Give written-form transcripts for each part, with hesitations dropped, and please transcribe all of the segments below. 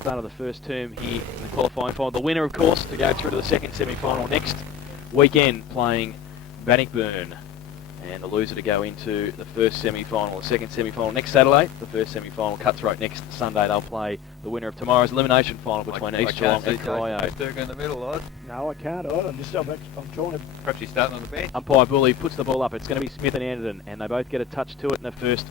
start of the first term here in the qualifying final. The winner, of course, to go through to the second semi-final next weekend, playing Bannockburn. And the loser to go into the first semi-final, the second semi-final next Saturday. The first semi-final, Cutthroat, next Sunday. They'll play the winner of tomorrow's elimination final between East Geelong and Corio. In the middle, Odd. No, I can't. I'm trying to. Perhaps he's starting on the bench. Umpire Bully puts the ball up. It's going to be Smith and Anderton, and they both get a touch to it in the first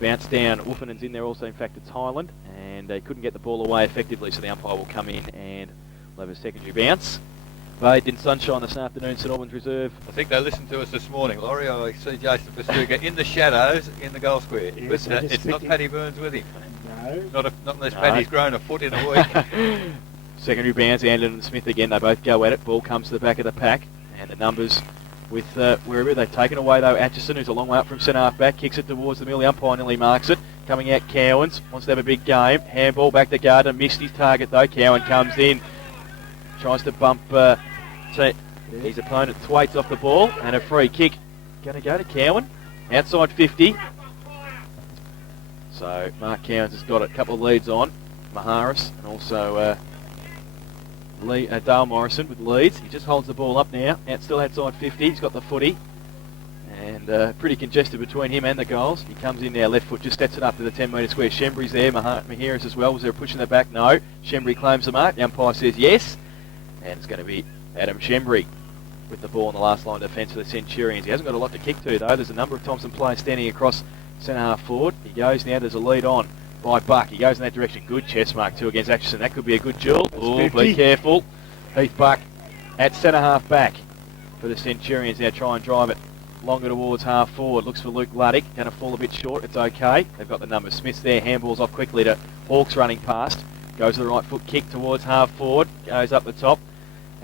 bounce down. Wolfenen's in there also. In fact, it's Highland, and they couldn't get the ball away effectively, so the umpire will come in and we'll have a secondary bounce. Played in sunshine this afternoon, St Albans Reserve. I think they listened to us this morning, Laurie. I see Jason Pastuga in the shadows in the goal square. Yes, but it's not Paddy Burns with him. No. Not unless Paddy's grown a foot in a week. Secondary bounce, Anderton and Smith again. They both go at it. Ball comes to the back of the pack, and the numbers with Werribee. They've taken away, though, Atchison, who's a long way up from centre half back, kicks it towards the middle. The umpire nearly marks it. Coming out, Cowans wants to have a big game. Handball back to Gardner. Missed his target, though. Cowan comes in. Tries to bump his opponent. Thwaites off the ball, and a free kick. Going to go to Cowan. Outside 50. So Mark Cowans has got a couple of leads on. Maharis and also Dale Morrison with leads. He just holds the ball up now. Still outside 50. He's got the footy. And pretty congested between him and the goals. He comes in now, left foot, just sets it up to the 10-metre square. Shembry's there. Maharis as well. Was there a push in the back? No. Shembry claims the mark. The umpire says yes. And it's going to be Adam Shembry with the ball in the last line of defence for the Centurions. He hasn't got a lot to kick to, though. There's a number of Thomson players standing across centre half forward. He goes now. There's a lead on by Buck. He goes in that direction. Good chest mark, too, against Atchison. That could be a good duel. Oh, be careful. Heath Buck at centre half back for the Centurions. Now try and drive it longer towards half forward. Looks for Luke Luddick. Going to fall a bit short. It's okay. They've got the number. Smith's there. Handballs off quickly to Hawks running past. Goes to the right foot kick towards half forward. Goes up the top.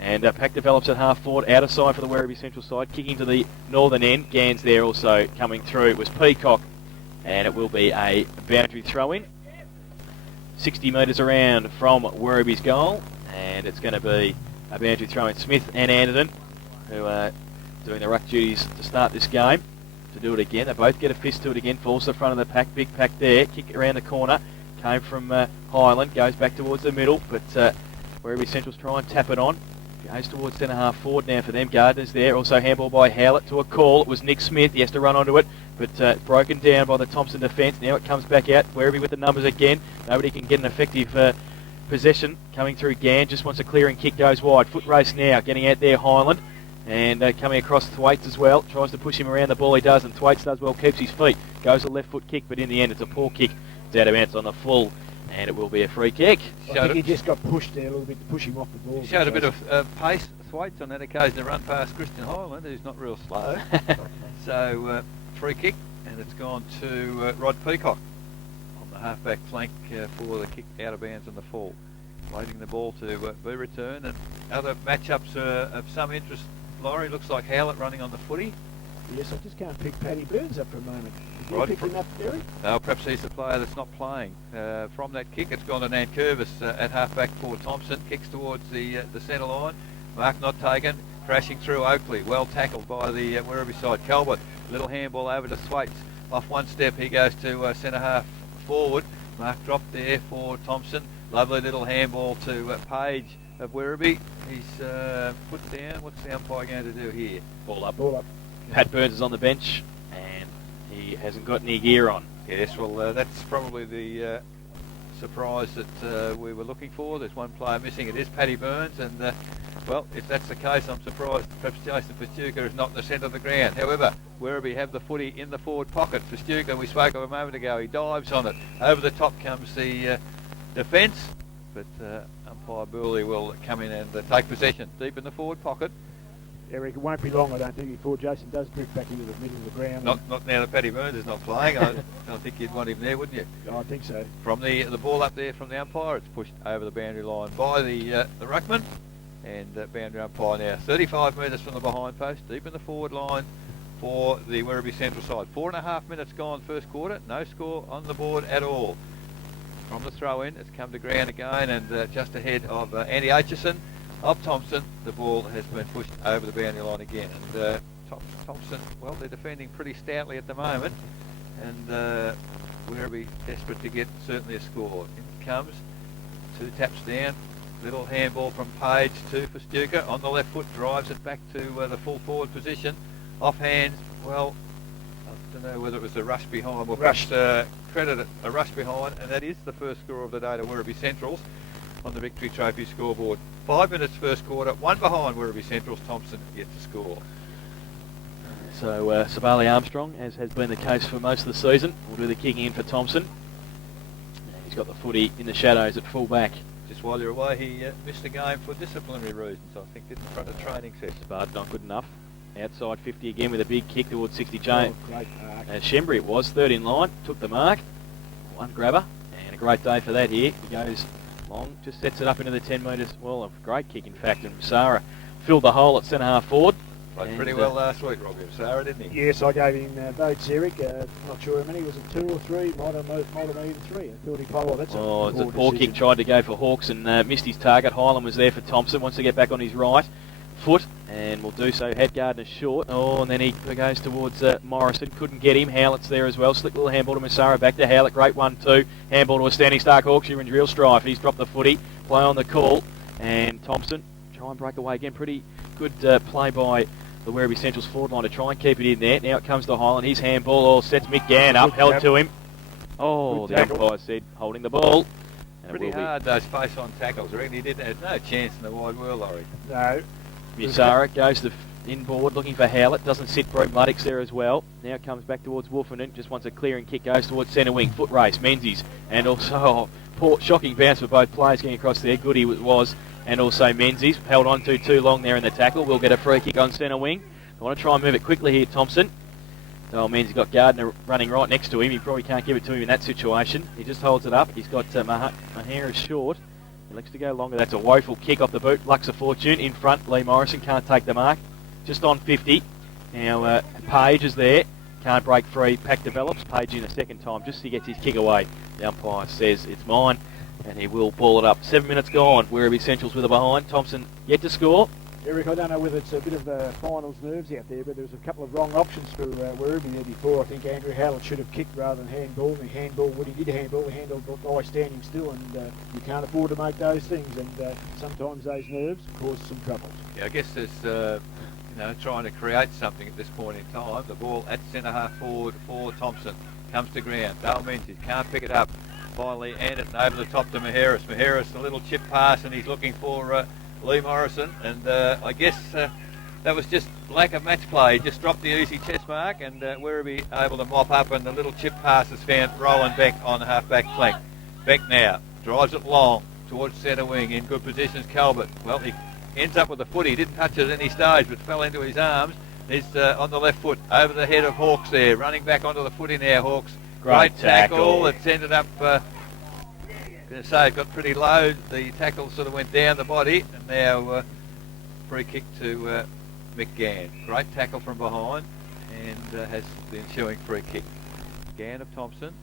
And pack develops at half forward, outer side for the Werribee Central side, kicking to the northern end. Gans there also coming through. It was Peacock, and it will be a boundary throw-in. 60 metres around from Werribee's goal, and it's going to be a boundary throw-in. Smith and Anderton, who are doing the ruck duties to start this game, to do it again. They both get a fist to it again, falls to the front of the pack, big pack there, kick around the corner, came from Highland, goes back towards the middle, but Werribee Central's try and tap it on. Goes towards centre half forward now for them. Gardner's there. Also handball by Howlett to a call. It was Nick Smith. He has to run onto it, but broken down by the Thomson defence. Now it comes back out. Werribee with the numbers again. Nobody can get an effective possession. Coming through Gann. Just wants a clearing kick. Goes wide. Foot race now. Getting out there Highland. And coming across Thwaites as well. Tries to push him around. The ball he does, and Thwaites does well. Keeps his feet. Goes a left foot kick, but in the end it's a poor kick. It's out of bounds on the full. And it will be a free kick. I think he just got pushed there a little bit to push him off the ball. He showed a bit of pace, Thwaites, on that occasion to run past Christian Highland, who's not real slow. So, free kick, and it's gone to Rod Peacock on the half-back flank for the kick out of bounds on the fall. Waiting the ball to be returned. And other matchups of some interest, Laurie, looks like Howlett running on the footy. Yes, I just can't pick Paddy Burns up for a moment. Did you Right, pick him up, Derek? No, perhaps he's the player that's not playing. From that kick, it's gone to Nankervis at half-back for Thomson. Kicks towards the centre line. Mark not taken. Crashing through Oakley. Well tackled by the Werribee side. Calvert, little handball over to Thwaites. Off one step, he goes to centre half forward. Mark dropped there for Thomson. Lovely little handball to Page of Werribee. He's put down. What's the umpire going to do here? Ball up. Ball up. Pat Burns is on the bench, and he hasn't got any gear on. Yes, well, that's probably the surprise that we were looking for. There's one player missing. It is Paddy Burns, and, well, if that's the case, I'm surprised perhaps Jason Pastuga is not in the centre of the ground. However, Werribee have the footy in the forward pocket. Pastuga, we spoke of a moment ago, he dives on it. Over the top comes the defence, but umpire Burley will come in and take possession deep in the forward pocket. Eric, it won't be long, I don't think, before Jason does drift back into the middle of the ground. Not now that Paddy Burns is not playing. I don't think you'd want him there, wouldn't you? I think so. From the ball up there from the umpire, it's pushed over the boundary line by the ruckman, and boundary umpire now 35 metres from the behind post, deep in the forward line for the Werribee Central side. 4.5 minutes gone first quarter, no score on the board at all. From the throw-in, it's come to ground again, and just ahead of Andy Aitchison of Thomson, the ball has been pushed over the boundary line again. And Thomson, well, they're defending pretty stoutly at the moment, and Werribee desperate to get certainly a score. In comes 2 taps down. Little handball from Page, 2 for Stuka. On the left foot, drives it back to the full forward position. Offhand, well, I don't know whether it was a rush behind. We'll credit it a rush behind, and that is the first score of the day to Werribee Centrals on the Victory Trophy scoreboard. 5 minutes first quarter, 1 behind Werribee Centrals. Thomson yet to score. So Sabali Armstrong, as has been the case for most of the season, will do the kicking in for Thomson. He's got the footy in the shadows at full back. Just while you're away, he missed the game for disciplinary reasons, I think, in front of training session. But not good enough. Outside 50 again with a big kick towards 60 James. Oh, great mark. Shembry it was, third in line, took the mark. 1 grabber, and a great day for that here. He goes long, just sets it up into the 10 metres. Well, a great kick in fact, and Masara filled the hole at centre half forward. Played pretty well last week, Robbie Masara, didn't he? Yes, I gave him votes, Eric. Not sure how many. Was it 2 or 3? Might have been even 3. I thought he played well. That's a poor kick, tried to go for Hawks and missed his target. Highland was there for Thomson, wants to get back on his right foot and will do so. Had Gardner short. Oh, and then he goes towards Morrison. Couldn't get him. Howlett's there as well. Slick little handball to Masara. Back to Howlett. Great 1-2. Handball to a standing Stark Hawks. You're in real strife. He's dropped the footy. Play on the call. And Thomson try and break away again. Pretty good play by the Werribee Central's forward line to try and keep it in there. Now it comes to Highland. His handball all sets Mick Gann up. Held to him. Oh, the umpire said holding the ball. And pretty hard, those face-on tackles. I reckon he didn't have no chance in the wide world, Laurie. No. Musara goes to inboard looking for Howlett. Doesn't sit. Brett Muddocks there as well. Now it comes back towards Wolfenden. Just wants a clearing kick. Goes towards centre wing. Foot race. Menzies. And also poor, shocking bounce for both players getting across there. Goody was. And also Menzies. Held on to too long there in the tackle. We'll get a free kick on centre wing. I want to try and move it quickly here, Thomson. So Menzies got Gardner running right next to him. He probably can't give it to him in that situation. He just holds it up. He's got Mahara short. He looks to go longer. That's a woeful kick off the boot. Lux of Fortune in front. Lee Morrison can't take the mark. Just on 50. Now Page is there. Can't break free. Pack develops. Page in a second time just as he gets his kick away. The umpire says it's mine. And he will ball it up. 7 minutes gone. Werribee Centrals with a behind. Thomson yet to score. Eric, I don't know whether it's a bit of finals nerves out there, but there was a couple of wrong options for Werribee there before. I think Andrew Howlett should have kicked rather than handball. The handball, what he did handball, the handball by standing still, and you can't afford to make those things. And sometimes those nerves cause some troubles. Yeah, I guess there's trying to create something at this point in time. The ball at centre half forward for Thomson comes to ground. Dale Menzies can't pick it up. Finally, and it over the top to Maheris. Maheris, a little chip pass, and he's looking for Lee Morrison, and I guess that was just lack of match play. He just dropped the easy chest mark, and Werribee able to mop up, and the little chip pass is found Rowan Beck on the half-back flank. Beck now drives it long towards centre wing, in good positions Calvert. Well, he ends up with the footy. He didn't touch it at any stage, but fell into his arms. He's on the left foot, over the head of Hawks there, running back onto the footy now, Hawks. Great tackle. It's ended up... going to say it got pretty low. The tackle sort of went down the body, and now free kick to Mick Gann. Great tackle from behind, and has the ensuing free kick. Gann of Thomson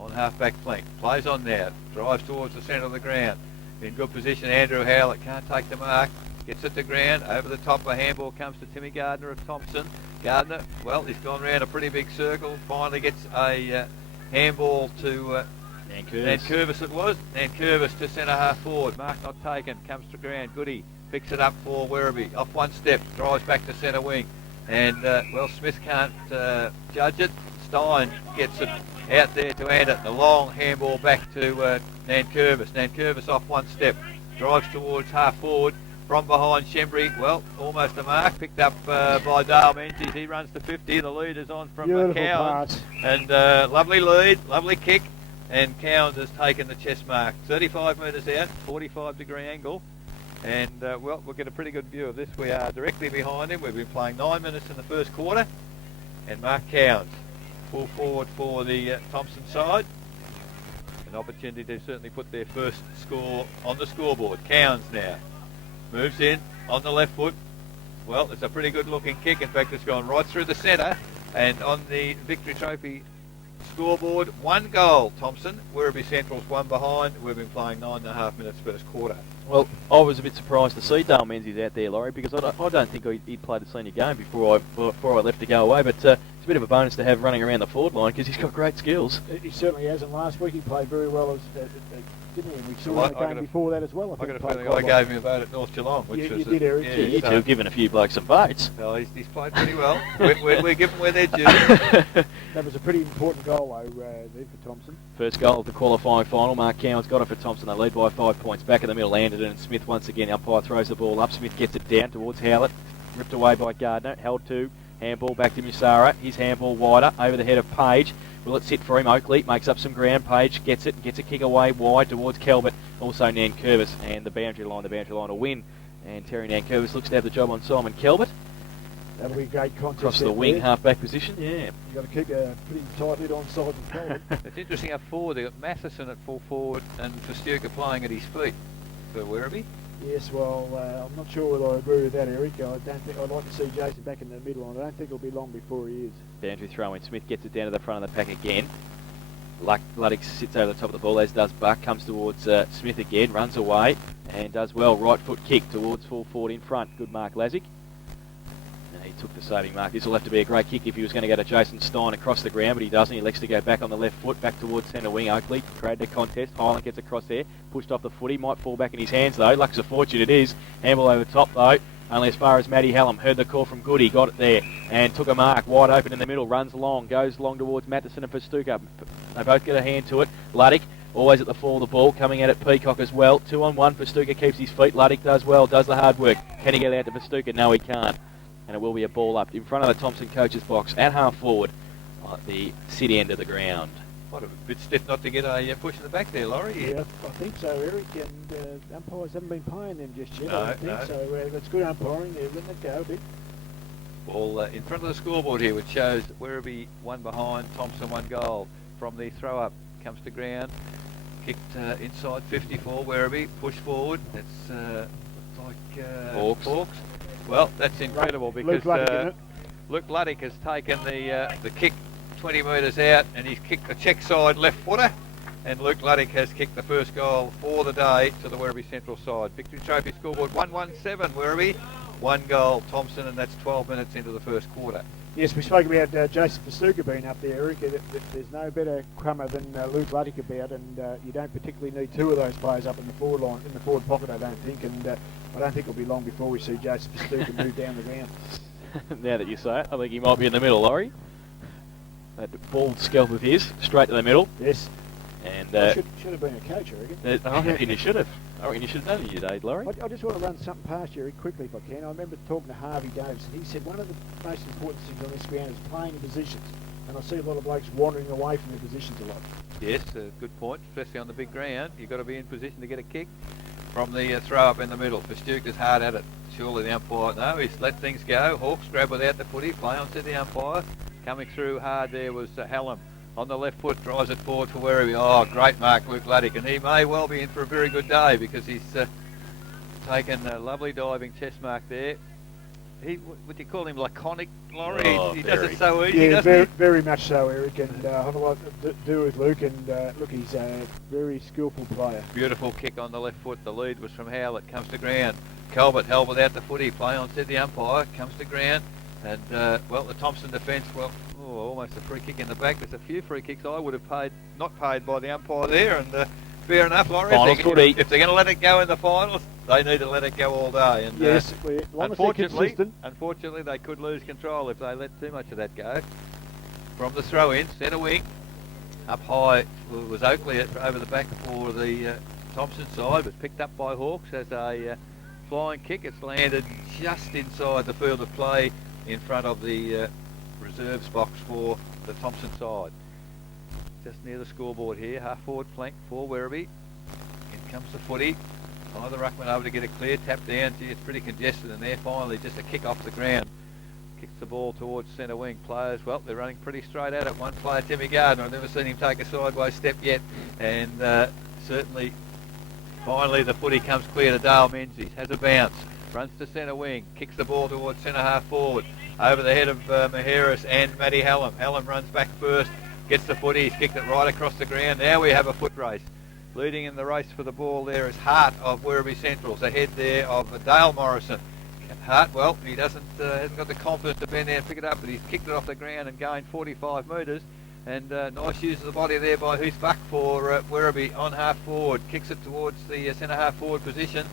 on half-back flank. Plays on now. Drives towards the centre of the ground. In good position, Andrew Howlett can't take the mark. Gets it to ground. Over the top, a handball comes to Timmy Gardner of Thomson. Gardner, well, he's gone round a pretty big circle. Finally gets a handball to... Nankervis it was. Nankervis to centre half forward. Mark not taken. Comes to ground. Goody picks it up for Werribee. Off one step. Drives back to centre wing. And, Smith can't judge it. Stein gets it out there to end it. The long handball back to Nankervis. Nankervis off one step. Drives towards half forward. From behind Shembry. Well, almost a mark. Picked up by Dale Menzies. He runs to 50. The lead is on from Cowan. And lovely lead. Lovely kick. And Cowans has taken the chest mark. 35 metres out, 45-degree angle. And, we'll get a pretty good view of this. We are directly behind him. We've been playing 9 minutes in the first quarter. And Mark Cowans, full forward for the Thomson side. An opportunity to certainly put their first score on the scoreboard. Cowans now moves in on the left foot. Well, it's a pretty good-looking kick. In fact, it's gone right through the centre. And on the Victory Trophy scoreboard, 1 goal, Thomson. Werribee Central's 1 behind. We've been playing 9.5 minutes first quarter. Well, I was a bit surprised to see Dale Menzies out there, Laurie, because I don't think he'd played a senior game before I left to go away. But to a bit of a bonus to have running around the forward line because he's got great skills. He certainly has, and last week he played very well, didn't he? And we saw Well, him the game before that as well. I got a played feeling quite I well. gave him a vote at North Geelong. Which You was did, Eric. Yeah, you two have given a few blokes some votes. Well, he's played pretty well. we're giving where they're due. That was a pretty important goal, though, there for Thomson. First goal of the qualifying final. Mark Cowan's got it for Thomson. They lead by 5 points. Back in the middle, Anderton and Smith once again. Umpire throws the ball up. Smith gets it down towards Howlett. Ripped away by Gardner. Held to. Handball back to Musara. His handball wider over the head of Page. Will it sit for him? Oakley makes up some ground. Page gets it. Gets a kick away wide towards Kelbert. Also Nankervis and the boundary line. The boundary line will win. And Terry Nankervis looks to have the job on Simon Kelbert. That'll be a great contest. Across the wing, half-back position. Yeah. You've got to keep a pretty tight lid on side of Kelbert. It's interesting up forward. They've got Matheson at full forward and Festuca playing at his feet for Werribee. Yes, well, I'm not sure whether I agree with that, Eric. I don't think I'd like to see Jason back in the middle, and I don't think it'll be long before he is. Boundary throw in. Smith gets it down to the front of the pack again. Luddick sits over the top of the ball, as does Buck. Comes towards Smith again, runs away, and does well. Right foot kick towards full forward in front. Good mark, Lazic. And he took the saving mark. This will have to be a great kick if he was going to go to Jason Stein across the ground, but he doesn't. He elects to go back on the left foot, back towards centre wing. Oakley created a contest. Highland gets across there, pushed off the footy. Might fall back in his hands though. Luck's a fortune it is. Handball over the top though. Only as far as Matty Hallam. Heard the call from Goody, got it there, and took a mark wide open in the middle. Runs long, goes long towards Matheson and Festuca. They both get a hand to it. Luddick always at the fall of the ball, coming out at Peacock as well. 2-on-1. Festuca keeps his feet. Luddick does well, does the hard work. Can he get out to Festuca? No, he can't. And it will be a ball up in front of the Thomson coach's box at half forward at the city end of the ground. What a bit stiff not to get a push in the back there, Laurie. Yeah, I think so, Eric, and umpires haven't been playing them just yet, No, I don't think no. so. That's good umpiring, they're letting it go a bit. Ball in front of the scoreboard here, which shows Werribee 1 behind, Thomson 1 goal. From the throw up, comes to ground, kicked inside 54, Werribee, push forward. That's like Hawks. Well, that's incredible because Luke Luddick has taken the kick 20 metres out and he's kicked the check side left footer, and Luke Luddick has kicked the first goal for the day to the Werribee Central side. Victory Trophy scoreboard 1-1-7 Werribee, 1 goal Thomson, and that's 12 minutes into the first quarter. Yes, we spoke about Jason Festuca being up there, Eric. There's no better crummer than Luke Luddick about, and you don't particularly need 2 of those players up in the forward line, in the forward pocket, I don't think, and I don't think it'll be long before we see Jason Festuca move down the ground. Now that you say it, I think he might be in the middle, Laurie. That bald scalp of his, straight to the middle. Yes. And should have been a coach, I reckon. I reckon you should have. I reckon you should have done it your days, Laurie. I just want to run something past you, Eric, quickly if I can. I remember talking to Harvey Davis, and he said one of the most important things on this ground is playing in positions. And I see a lot of blokes wandering away from their positions a lot. Yes, good point, especially on the big ground. You've got to be in position to get a kick from the throw up in the middle. Festuca's hard at it. Surely the umpire, no, he's let things go. Hawks grab without the footy, play on to the umpire. Coming through hard there was Hallam. On the left foot, drives it forward for Werribee. Oh, great mark, Luke Luddick, and he may well be in for a very good day because he's taken a lovely diving chest mark there. Would you call him laconic, Laurie? Oh, he does it so easy, Yeah, doesn't very much so, Eric, and I have a lot to do with Luke, and look, he's a very skillful player. he? Beautiful kick on the left foot. The lead was from Howlett, comes to ground. Calvert held without the footy, play on, said the umpire, comes to ground. And, well, the Thomson defence, well, almost a free kick in the back. There's a few free kicks I would have not paid by the umpire there, and fair enough, Laurie. Finals footy. If they're going to let it go in the finals, they need to let it go all day. And Yes, unfortunately, they could lose control if they let too much of that go. From the throw-in, centre wing, up high was Oakley over the back for the Thomson side, was picked up by Hawks as a flying kick. It's landed just inside the field of play in front of the reserves box for the Thomson side. Just near the scoreboard here, half forward flank for Werribee. In comes the footy. Oh, the ruckman over to get a clear tap down. Gee, it's pretty congested in there. Finally, just a kick off the ground. Kicks the ball towards centre wing. Players, well, they're running pretty straight at it. One player, Timmy Gardner, I've never seen him take a sideways step yet. And certainly, finally, the footy comes clear to Dale Menzies. Has a bounce. Runs to centre wing. Kicks the ball towards centre half forward. Over the head of Maheris and Matty Hallam. Hallam runs back first. Gets the footy. He's kicked it right across the ground. Now we have a foot race. Leading in the race for the ball there is Hart of Werribee Centrals. Ahead there of Dale Morrison. Hartwell, he hasn't got the confidence to bend there and pick it up, but he's kicked it off the ground and gained 45 metres. And nice use of the body there by Heath Buck for Werribee on half forward. Kicks it towards the centre half forward position.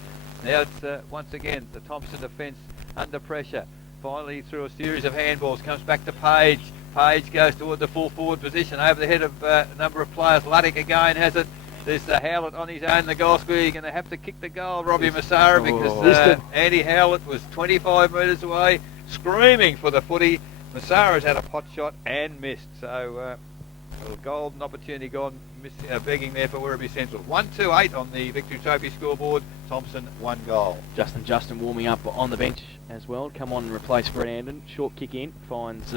Now it's once again the Thomson defence under pressure. Finally through a series of handballs, comes back to Page. Page goes toward the full forward position over the head of a number of players. Luddick again has it. There's Howlett on his own, the goal square. You're going to have to kick the goal, Robbie Massara, because Andy Howlett was 25 metres away, screaming for the footy. Massara's had a pot shot and missed. So a golden opportunity gone begging there for Werribee Central. 1-2-8 on the Victory Trophy scoreboard. Thomson, 1 goal. Justin warming up on the bench as well. Come on and replace Brett Andon. Short kick in, finds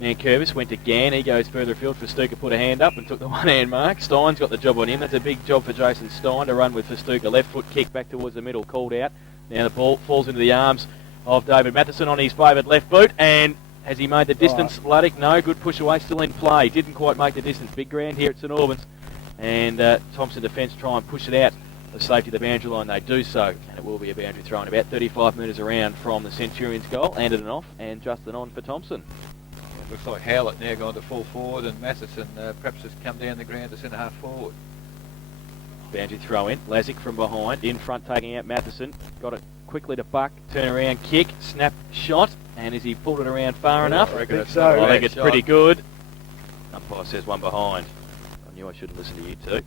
Nankervis, went to Gann. He goes further afield. Festuca put a hand up and took the one-hand mark. Stein's got the job on him. That's a big job for Jason Stein to run with Festuca. Left foot kick back towards the middle, called out. Now the ball falls into the arms of David Matheson on his favoured left boot, and has he made the distance? Luddick, no. Good push away, still in play. Didn't quite make the distance. Big ground here at St Albans. And Thomson defence try and push it out. The safety of the boundary line, they do so. And it will be a boundary throw in about 35 metres around from the Centurions' goal. Anderton off and Justin on for Thomson. It looks like Howlett now gone to full forward, and Matheson perhaps has come down the ground to centre half forward. Boundary throw in. Lazic from behind. In front taking out Matheson. Got it quickly to Buck. Turn around kick. Snap shot. And has he pulled it around far enough? I think so. I think it's pretty good. Umpire says one behind. I knew I shouldn't listen to you two.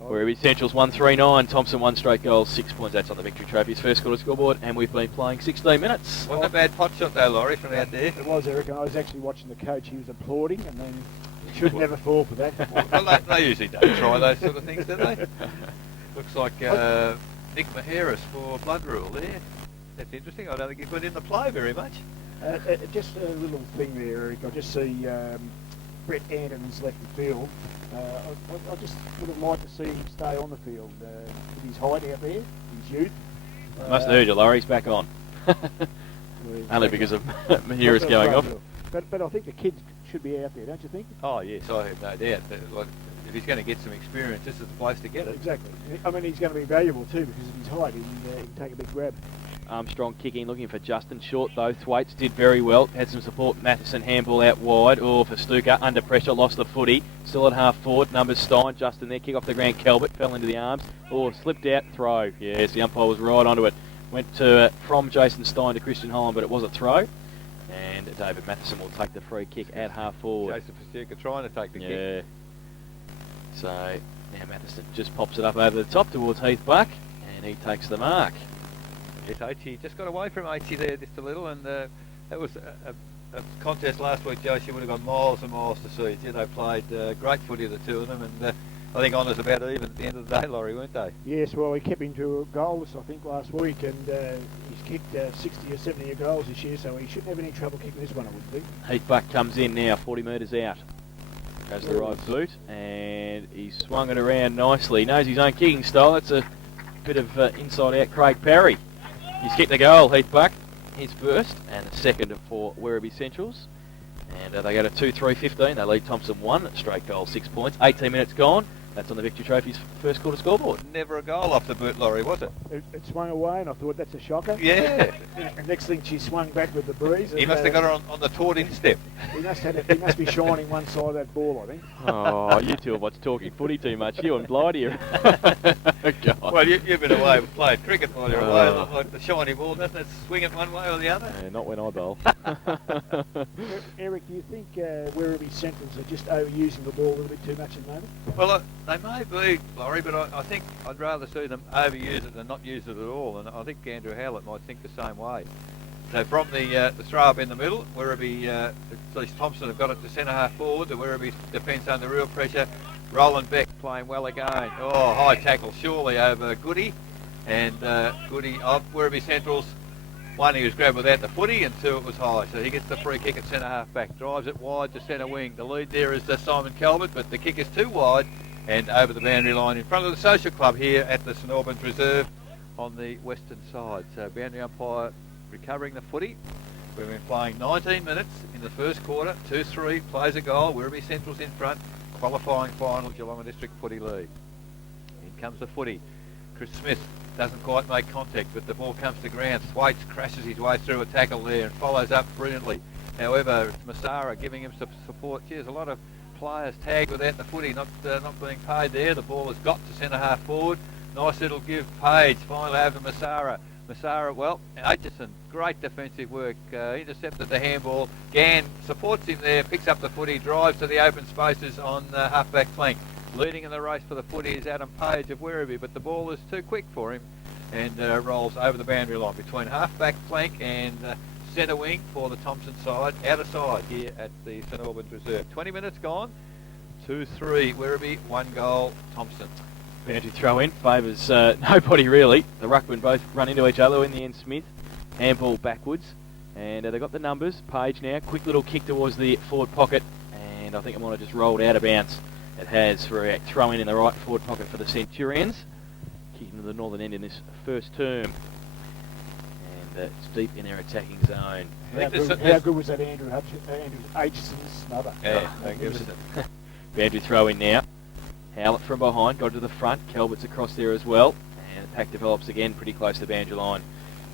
Werribee Central's 1-3-9. Thomson 1 straight goal, 6 points. That's on the Victory Trophy's first quarter scoreboard, and we've been playing 16 minutes. Wasn't a bad pot shot though, Laurie, from out there. It was, Eric, and I was actually watching the coach. He was applauding, and then he should never fall for that. Well, they usually don't try those sort of things, do they? Looks like Nick Maheris for Blood Rule there. That's interesting. I don't think he put in the play very much. Just a little thing there, Eric. I just see Brett Anderton's left the field. I just would have liked to see him stay on the field with his height out there, his youth. Must have heard you, Laurie. He's back on. Only because of Maheris going off. But I think the kids should be out there, don't you think? Oh, yes, I have no doubt. Like, if he's going to get some experience, this is the place to get it. Exactly. I mean, he's going to be valuable too because of his height. He can take a big grab. Armstrong kicking, looking for Justin. Short though. Thwaites did very well. Had some support. Matheson handball out wide. Oh, for Stuka under pressure. Lost the footy. Still at half forward. Numbers Stein. Justin there. Kick off the ground. Calvert fell into the arms. Oh, slipped out. Throw. Yes, the umpire was right onto it. Went to from Jason Stein to Christian Holland, but it was a throw. And David Matheson will take the free kick at half forward. Jason Festuca trying to take the kick. Yeah. So now Matheson just pops it up over the top towards Heath Buck, and he takes the mark. Yes, Aichi just got away from Aichi there just a little, and that was a contest last week, Joe. She would have gone miles and miles to see. They played great footy, the two of them, and I think honours about even at the end of the day, Laurie, weren't they? Yes, well, he kept him to goals, I think, last week, and he's kicked 60 or 70 goals this year, so he shouldn't have any trouble kicking this one, I wouldn't think. Heath Buck comes in now, 40 metres out. Goes to the right boot, and he swung it around nicely. He knows his own kicking style. That's a bit of inside-out Craig Parry. He's kicked the goal, Heath Buck. His first, and the second for Werribee Centrals. And they go to 2-3-15. They lead Thomson 1. Straight goal, 6 points. 18 minutes gone. That's on the Victory Trophy's first quarter scoreboard. Never a goal off the boot, Laurie, was it? It swung away, and I thought, that's a shocker. Yeah. And next thing, she swung back with the breeze. He must have got her on the taut-in step. He must be shining one side of that ball, I think. Oh, you two are what's talking footy too much. You and Blighty are... God. Well, you've been away playing cricket while you're away. Like the shiny ball, doesn't it swing it one way or the other? Yeah, not when I bowl. Eric, do you think Werribee Centrals are just overusing the ball a little bit too much at the moment? Well, they may be, Laurie, but I think I'd rather see them overuse it than not use it at all, and I think Andrew Howlett might think the same way. So from the throw up in the middle, Werribee, at least Thomson have got it to centre half forward. The Werribee defence under real pressure. Roland Beck playing well again. Oh, high tackle surely over Goody, and Goody of Werribee Centrals. One, he was grabbed without the footy, and two, it was high. So he gets the free kick at centre half back, drives it wide to centre wing. The lead there is Simon Calvert, but the kick is too wide and over the boundary line in front of the Social Club here at the St Albans Reserve on the western side. So boundary umpire recovering the footy. We've been playing 19 minutes in the first quarter. 2-3 plays a goal. Werribee Central's in front. Qualifying final Geelong District Footy League. In comes the footy. Chris Smith doesn't quite make contact, but the ball comes to ground. Thwaites crashes his way through a tackle there and follows up brilliantly. However, it's Massara giving him some support. There's a lot of players tagged without the footy, not being paid there. The ball has got to centre half forward. Nice little give, Page, finally over Massara. Massara, well, Aitchison, great defensive work, intercepted the handball. Gann supports him there, picks up the footy, drives to the open spaces on half-back flank. Leading in the race for the footy is Adam Page of Werribee, but the ball is too quick for him and rolls over the boundary line between half-back flank and centre wing for the Thomson side, outer side here at the St Albans Reserve. 20 minutes gone, 2-3 Werribee, 1 goal Thomson. Boundary throw in, favours nobody really. The ruckmen both run into each other. In the end, Smith, handball backwards. And they've got the numbers. Page now, quick little kick towards the forward pocket. And I think it might have just rolled out of bounds. It has for a throw in the right forward pocket for the Centurions. Kicking to the northern end in this first term. And it's deep in their attacking zone. How good was that Andrew Aitchison's smother? Yeah, magnificent. Boundary throw in now. Howlett from behind, got to the front. Calvert's across there as well. And the pack develops again pretty close to the boundary line.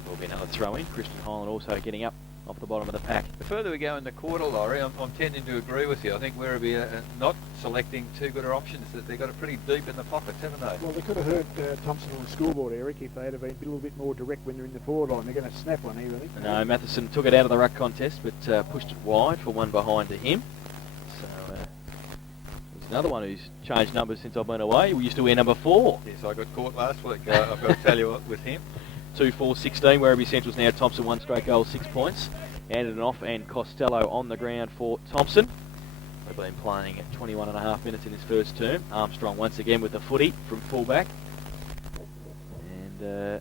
Will be another throw in. Christian Highland also getting up off the bottom of the pack. The further we go in the quarter, Laurie, I'm tending to agree with you. I think Werribee are not selecting too good options. They've got it pretty deep in the pockets, haven't they? Well, they could have hurt Thomson on the scoreboard, Eric, if they had been a little bit more direct when they're in the forward line. They're going to snap one here, I think. No, Matheson took it out of the ruck contest, but pushed it wide for one behind to him. So there's another one who's changed numbers since I've been away. We used to wear number 4. Yes, I got caught last week. I've got to tell you what, with him. 2-4-16, Werribee Central's now Thomson, 1 straight goal, 6 points. Added an off and Costello on the ground for Thomson. They've been playing at 21.5 minutes in this first term. Armstrong once again with the footy from fullback. And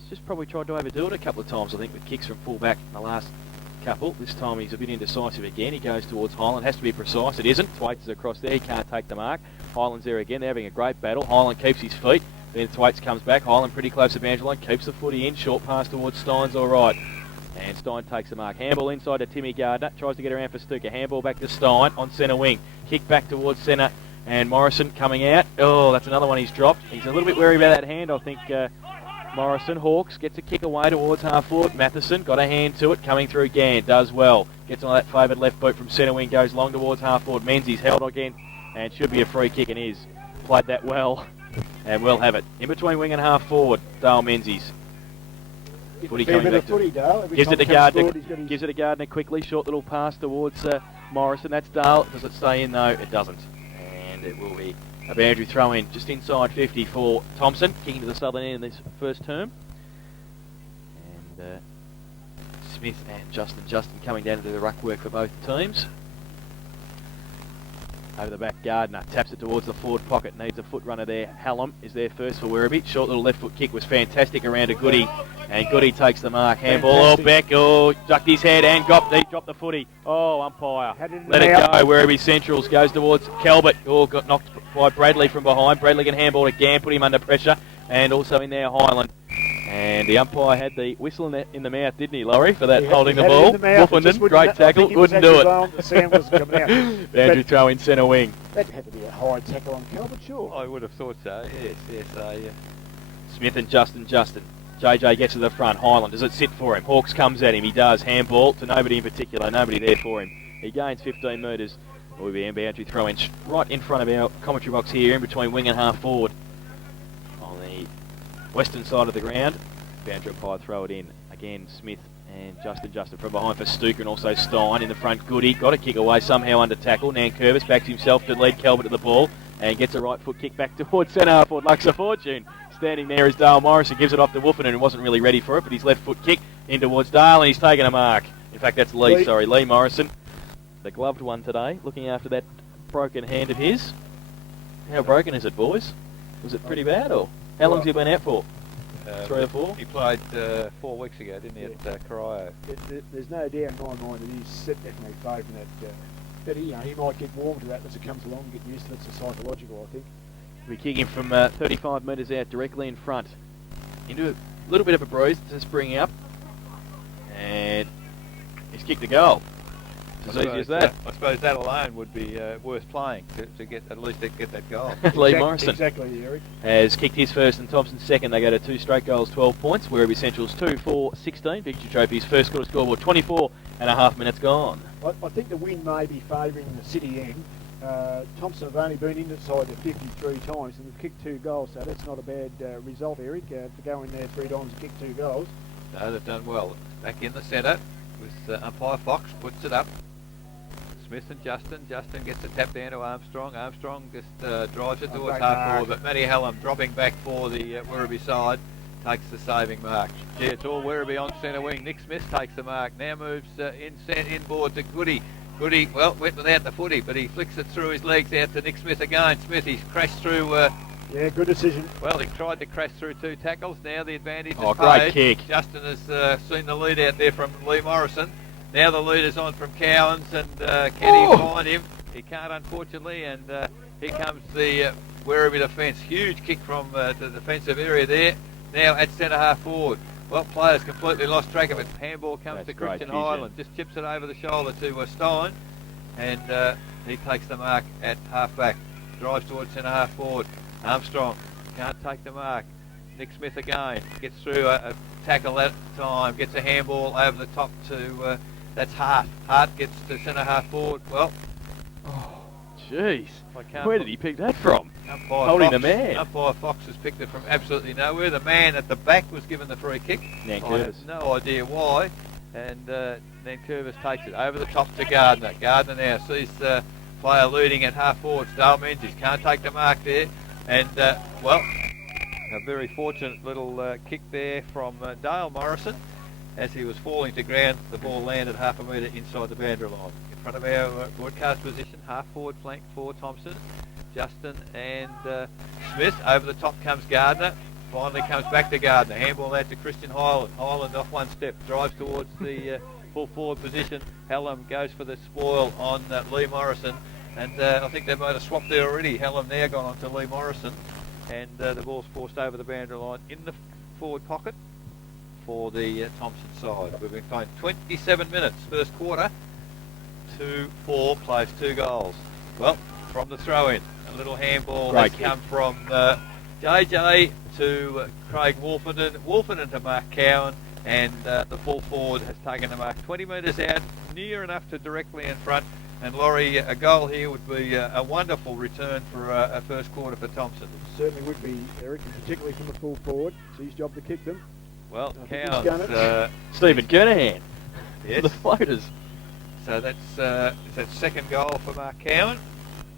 he's just probably tried to overdo it a couple of times, I think, with kicks from fullback in the last couple. This time he's a bit indecisive again. He goes towards Highland. Has to be precise. It isn't. Thwaites is across there. He can't take the mark. Highland's there again. They're having a great battle. Highland keeps his feet. Then Thwaites comes back. Highland pretty close to the boundary line. Keeps the footy in. Short pass towards Stein's all right. And Stein takes the mark. Handball inside to Timmy Gardner. Tries to get around for Stuka. Handball back to Stein on centre wing. Kick back towards centre. And Morrison coming out. Oh, that's another one he's dropped. He's a little bit wary about that hand, I think. Morrison. Hawks gets a kick away towards half forward. Matheson got a hand to it. Coming through Gann. Does well. Gets on that favoured left boot from centre wing. Goes long towards half forward. Menzies held again. And should be a free kick and is. Played that well. And we'll have it. In between wing and half forward. Dale Menzies. Footy coming back to gives it to Gardner. Gives it to Gardner quickly. Short little pass towards Morrison. That's Dale. Does it stay in though? It doesn't. And it will be a boundary throw in just inside 50 for Thomson. Kicking to the southern end in this first term. And Smith and Justin coming down to do the ruck work for both teams. Over the back, Gardner taps it towards the forward pocket. Needs a foot runner there. Hallam is there first for Werribee. Short little left foot kick was fantastic around to Goody. And Goody takes the mark. Handball. Oh, Beck. Oh, ducked his head and dropped the footy. Oh, umpire. Let it go. Werribee Centrals goes towards Calvert. Oh, got knocked by Bradley from behind. Bradley can handball again, put him under pressure. And also in there, Highland. And the umpire had the whistle in the mouth, didn't he, Laurie, for that holding the ball? Wolfenden, great tackle, wouldn't do it. The sound was coming out. Boundary throw in centre wing. That had to be a high tackle on Calvert, sure. I would have thought so, yes. Smith and Justin. JJ gets to the front. Highland, does it sit for him? Hawks comes at him. He does. Handball to nobody in particular. Nobody there for him. He gains 15 metres. Will be a boundary throw in right in front of our commentary box here, in between wing and half forward. On the western side of the ground. Boundary umpire throw it in. Again, Smith and Justin from behind for Stuka, and also Stein in the front. Goody got a kick away somehow under tackle. Nankervis backs himself to lead Calvert to the ball and gets a right foot kick back towards centre half forward. Luxor Fortune. Standing there is Dale Morrison. Gives it off to Wolfenden, who wasn't really ready for it, but his left foot kick in towards Dale, and he's taken a mark. In fact, that's Lee Morrison. The gloved one today, looking after that broken hand of his. How broken is it, boys? Was it pretty bad, or how long's he been out for? 3 or 4? He played 4 weeks ago, didn't he, at Corio? There's no doubt in my mind that he's definitely favouring that. But he might get warm to that as it comes along and get used to it. It's psychological, I think. We're kicking from 35 metres out, directly in front. Into a little bit of a breeze to spring up. And he's kicked a goal. It's as easy as that. I suppose that alone would be worth playing to get at least get that goal. Lee Morrison Exactly, Eric. has kicked his first and Thomson second. They go to 2 straight goals, 12 points. Werribee Central's 2-4-16. Victory Trophy's first quarter scoreboard, 24 and a half minutes gone. I think the win may be favouring the City end. Thomson have only been inside the 53 times and they've kicked 2 goals, so that's not a bad result, Eric, to go in there 3 times and kick 2 goals. No, they've done well. Back in the centre with umpire Fox, puts it up. Smith and Justin. Justin gets a tap down to Armstrong. Armstrong just drives it towards half forward, but Matty Hallam dropping back for the Werribee side takes the saving mark. Yeah, it's all Werribee on centre wing. Nick Smith takes the mark. Now moves inboard to Goody. Goody, well, went without the footy, but he flicks it through his legs out to Nick Smith again. Smith, he's crashed through... yeah, good decision. Well, he tried to crash through 2 tackles. Now the advantage is great paid. kick. Justin has seen the lead out there from Lee Morrison. Now the lead is on from Cowans, and can he find him? He can't, unfortunately, and here comes the Werribee defence. Huge kick from the defensive area there. Now at centre-half forward. Well, players completely lost track of it. Handball comes to Christian Highland. Just chips it over the shoulder to Stein, and he takes the mark at half-back. Drives towards centre-half forward. Armstrong can't take the mark. Nick Smith again. Gets through a tackle that time. Gets a handball over the top to... that's Hart. Hart gets to centre-half forward. Well... Oh, jeez. Where did he pick that from? Holding the man. Umpire Fox has picked it from absolutely nowhere. The man at the back was given the free kick. I have no idea why. And Nankervis takes it over the top to Gardner. Gardner now sees the player leading at half forward. Dale Menzies can't take the mark there. And, well, a very fortunate little kick there from Dale Morrison. As he was falling to ground, the ball landed half a metre inside the boundary line. In front of our broadcast position, half forward flank for Thomson. Justin and Smith. Over the top comes Gardner. Finally comes back to Gardner. Handball out to Christian Highland. Highland off one step. Drives towards the full forward position. Hallam goes for the spoil on Lee Morrison. And I think they might have swapped there already. Hallam now gone on to Lee Morrison. And the ball's forced over the boundary line in the forward pocket for the Thomson side. We've been playing 27 minutes, first quarter. 2-4 plays 2 goals. Well, from the throw-in, a little handball has come from JJ to Craig Wolfenden. Wolfenden to Mark Cowan, and the full forward has taken the mark 20 metres out, near enough to directly in front. And Laurie, a goal here would be a wonderful return for a first quarter for Thomson. It certainly would be, Eric, particularly from the full forward. It's his job to kick them. Well, Cowan, Stephen Kernahan. Yes. The floaters. So that's second goal for Mark Cowan,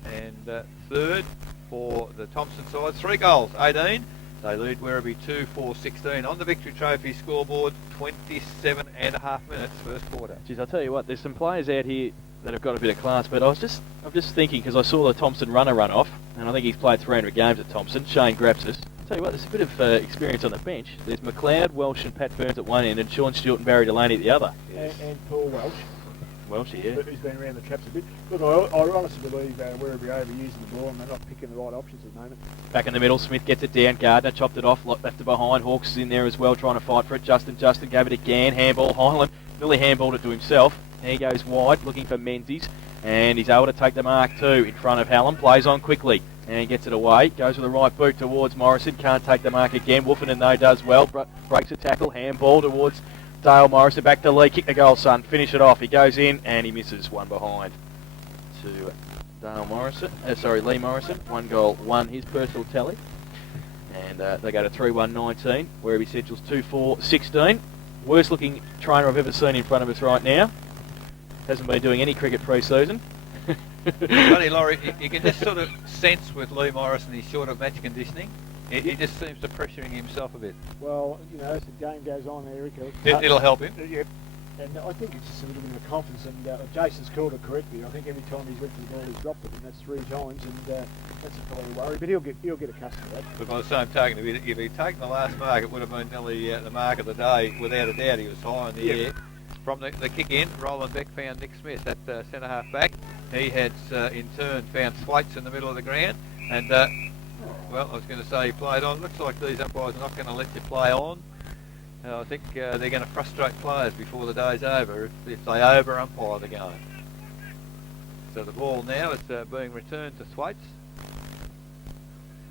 and third for the Thomson side. 3 goals, 18. They lead Werribee 2-4-16 on the Victory Trophy scoreboard. 27 and a half minutes first quarter. Geez, I'll tell you what, there's some players out here that have got a bit of class, but I'm just thinking, because I saw the Thomson runner run off, and I think he's played 300 games at Thomson. Shane Grabsis. Tell you what, there's a bit of experience on the bench. There's McLeod, Welsh and Pat Burns at one end, and Sean Stewart and Barry Delaney at the other. Yes. And Paul Welsh. Welsh, yeah. Who's been around the traps a bit. Look, I honestly believe Werribee overusing the ball and they're not picking the right options at the moment. Back in the middle, Smith gets it down. Gardner chopped it off, left it behind. Hawks is in there as well, trying to fight for it. Justin gave it again. Handball, Highland nearly handballed it to himself. And he goes wide, looking for Menzies. And he's able to take the mark too in front of Hallam. Plays on quickly and gets it away. Goes with the right boot towards Morrison. Can't take the mark again. Wolfenden though does well. Breaks a tackle. Handball towards Dale Morrison. Back to Lee. Kick the goal, son. Finish it off. He goes in and he misses. One behind to Lee Morrison. 1 goal, 1 his personal tally. And they go to 3-1-19. Werribee Central's 2-4-16. Worst looking trainer I've ever seen in front of us right now. Hasn't been doing any cricket pre-season. Funny, Laurie, you can just sort of sense with Lee Morrison his short of match conditioning. He just seems to pressuring himself a bit. Well, you know, as the game goes on, Eric, It'll help him. Yep. And I think it's just a little bit of confidence, and Jason's called it correctly. I think every time he's went to the ball, he's dropped it, and that's 3 times, and that's probably a worry. But he'll get accustomed to that. But by the same token, if he'd taken the last mark, it would have been nearly the mark of the day. Without a doubt, he was high in the air. From the kick in, Roland Beck found Nick Smith at centre half back. He had in turn found Thwaites in the middle of the ground, and well, I was going to say he played on. Looks like these umpires are not going to let you play on. I think they're going to frustrate players before the day's over if they over umpire the game. So the ball now is being returned to Thwaites.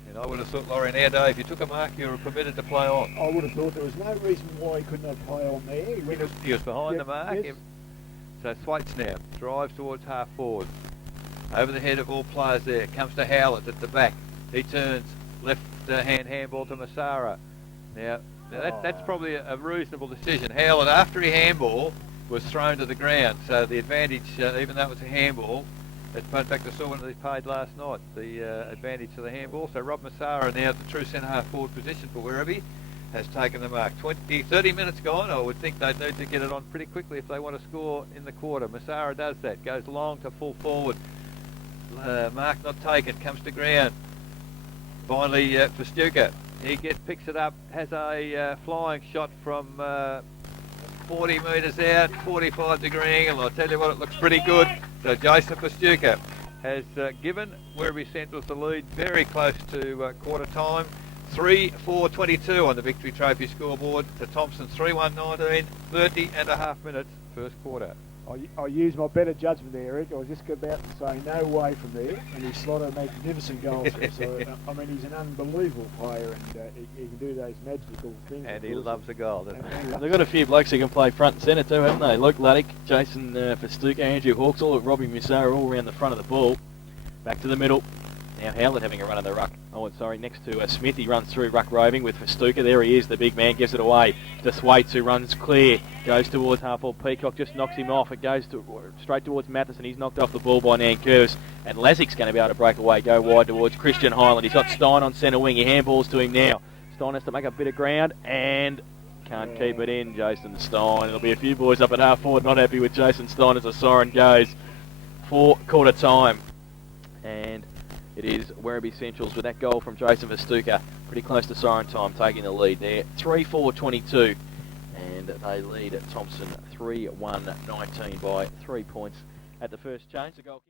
And I would have thought, Laurie, in our day, if you took a mark, you were permitted to play on. I would have thought there was no reason why he couldn't have play on there. He was behind the mark. Yes. So Thwaites now drives towards half forward. Over the head of all players there. Comes to Howlett at the back. He turns left hand handball to Massara. Now that's probably a reasonable decision. Howlett, after he handball, was thrown to the ground. So the advantage, even though it was a handball, it went back to someone that he paid last night. The advantage to the handball. So Rob Massara now at the true centre half forward position for Werribee has taken the mark. 30 minutes gone. I would think they'd need to get it on pretty quickly if they want to score in the quarter. Massara does that. Goes long to full forward. Mark not taken. Comes to ground. Finally for Stuka. He picks it up. Has a flying shot from 40 metres out. 45 degree angle. I'll tell you what, it looks pretty good. So Jason Pastuka has given Werribee Centrals the lead very close to quarter time. 3-4-22 on the Victory Trophy scoreboard to Thomson. 3-1-19, 30 and a half minutes first quarter. I used my better judgment there, Eric. I was just about to say no way from there, and he slotted magnificent goals there. So, I mean, he's an unbelievable player, and he can do those magical things. And he loves a goal, doesn't he? They've got a few blokes who can play front and centre too, haven't they? Luke Luddick, Jason Festuca, Andrew Hawks, all at Robbie Massara, all around the front of the ball. Back to the middle. Now Howlett having a run in the ruck. Oh, sorry, next to Smith. He runs through ruck roving with Festuca. There he is, the big man, gives it away to Thwaites, who runs clear. Goes towards half-forward. Peacock just knocks him off. It goes straight towards Matheson. He's knocked off the ball by Nankervis. And Lazik's going to be able to break away, go wide towards Christian Highland. He's got Stein on centre wing. He handballs to him now. Stein has to make a bit of ground and can't keep it in, Jason Stein. There'll be a few boys up at half-forward not happy with Jason Stein as the siren goes for quarter time. And it is Werribee Centrals with that goal from Jason Festuca, pretty close to siren time, taking the lead there. 3-4-22, and they lead at Thomson 3-1-19 by 3 points at the first change. The goal